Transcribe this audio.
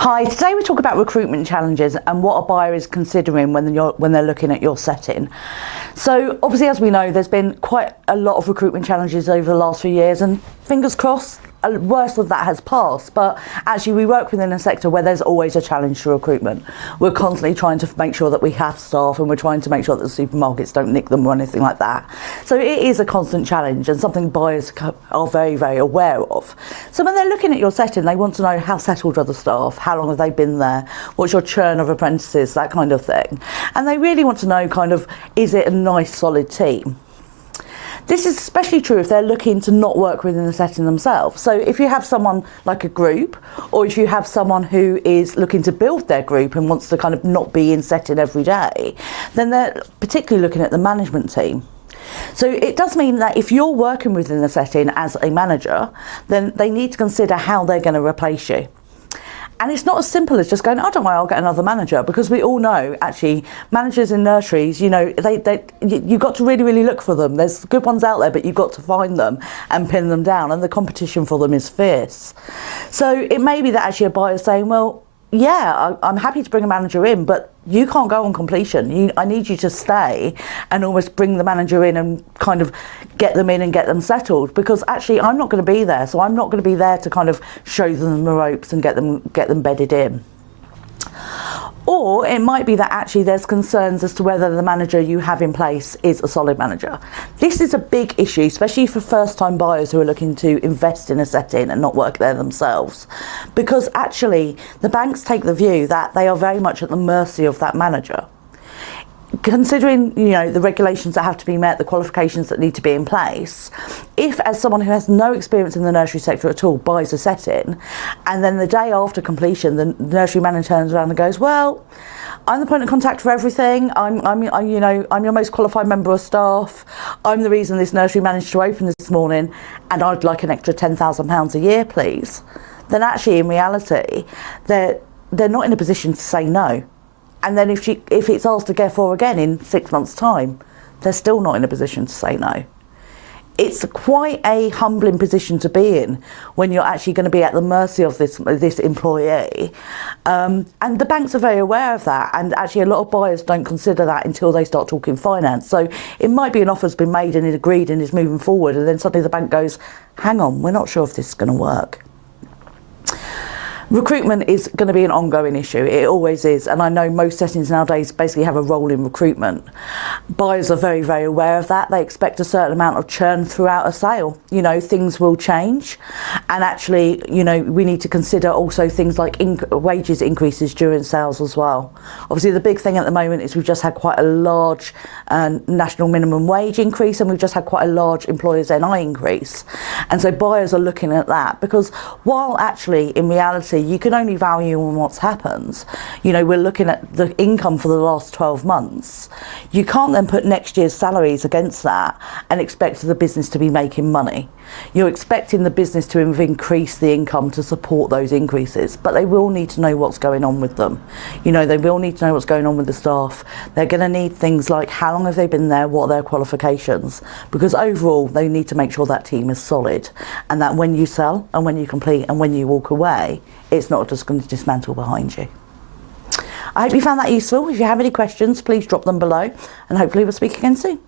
Hi, today we talk about recruitment challenges and what a buyer is considering when they're looking at your setting. So obviously, as we know, there's been quite a lot of recruitment challenges over the last few years, and fingers crossed, worst of that has passed. But actually, we work within a sector where there's always a challenge to recruitment. We're constantly trying to make sure that we have staff, and we're trying to make sure that the supermarkets don't nick them or anything like that. So it is a constant challenge and something buyers are very, very aware of. So when they're looking at your setting, they want to know how settled are the staff, how long have they been there, what's your churn of apprentices, that kind of thing. And they really want to know is it a nice, solid team? This is especially true if they're looking to not work within the setting themselves. So if you have someone like a group, or if you have someone who is looking to build their group and wants to not be in setting every day, then they're particularly looking at the management team. So it does mean that if you're working within the setting as a manager, then they need to consider how they're going to replace you. And it's not as simple as just going, oh, don't worry, I'll get another manager, because we all know, actually, managers in nurseries, you've got to really, really look for them. There's good ones out there, but you've got to find them and pin them down, and the competition for them is fierce. So it may be that actually a buyer's saying, well, yeah, I'm happy to bring a manager in, but you can't go on completion. I need you to stay and almost bring the manager in and get them in and get them settled, because actually I'm not going to be there. So I'm not going to be there to show them the ropes and get them bedded in. Or it might be that actually there's concerns as to whether the manager you have in place is a solid manager. This is a big issue, especially for first-time buyers who are looking to invest in a setting and not work there themselves. Because actually the banks take the view that they are very much at the mercy of that manager. Considering the regulations that have to be met, the qualifications that need to be in place, if as someone who has no experience in the nursery sector at all buys a setting, and then the day after completion the nursery manager turns around and goes, well, I'm the point of contact for everything, I'm your most qualified member of staff, I'm the reason this nursery managed to open this morning, and I'd like an extra £10,000 a year please, then actually in reality they're not in a position to say no. And then if it's asked again in 6 months' time, they're still not in a position to say no. It's quite a humbling position to be in when you're actually going to be at the mercy of this employee. And the banks are very aware of that. And actually a lot of buyers don't consider that until they start talking finance. So it might be an offer's been made and agreed and is moving forward. And then suddenly the bank goes, hang on, we're not sure if this is going to work. Recruitment is going to be an ongoing issue. It always is. And I know most settings nowadays basically have a role in recruitment. Buyers are very, very aware of that. They expect a certain amount of churn throughout a sale. Things will change. And actually, we need to consider also things like wages increases during sales as well. Obviously, the big thing at the moment is we've just had quite a large national minimum wage increase, and we've just had quite a large employers' NI increase. And so buyers are looking at that, because while actually in reality you can only value on what's happened. We're looking at the income for the last 12 months. You can't then put next year's salaries against that and expect the business to be making money. You're expecting the business to have increased the income to support those increases, but they will need to know what's going on with them. They will need to know what's going on with the staff. They're going to need things like how long have they been there, what are their qualifications, because overall they need to make sure that team is solid, and that when you sell and when you complete and when you walk away, it's not just going to dismantle behind you. I hope you found that useful. If you have any questions, please drop them below, and hopefully we'll speak again soon.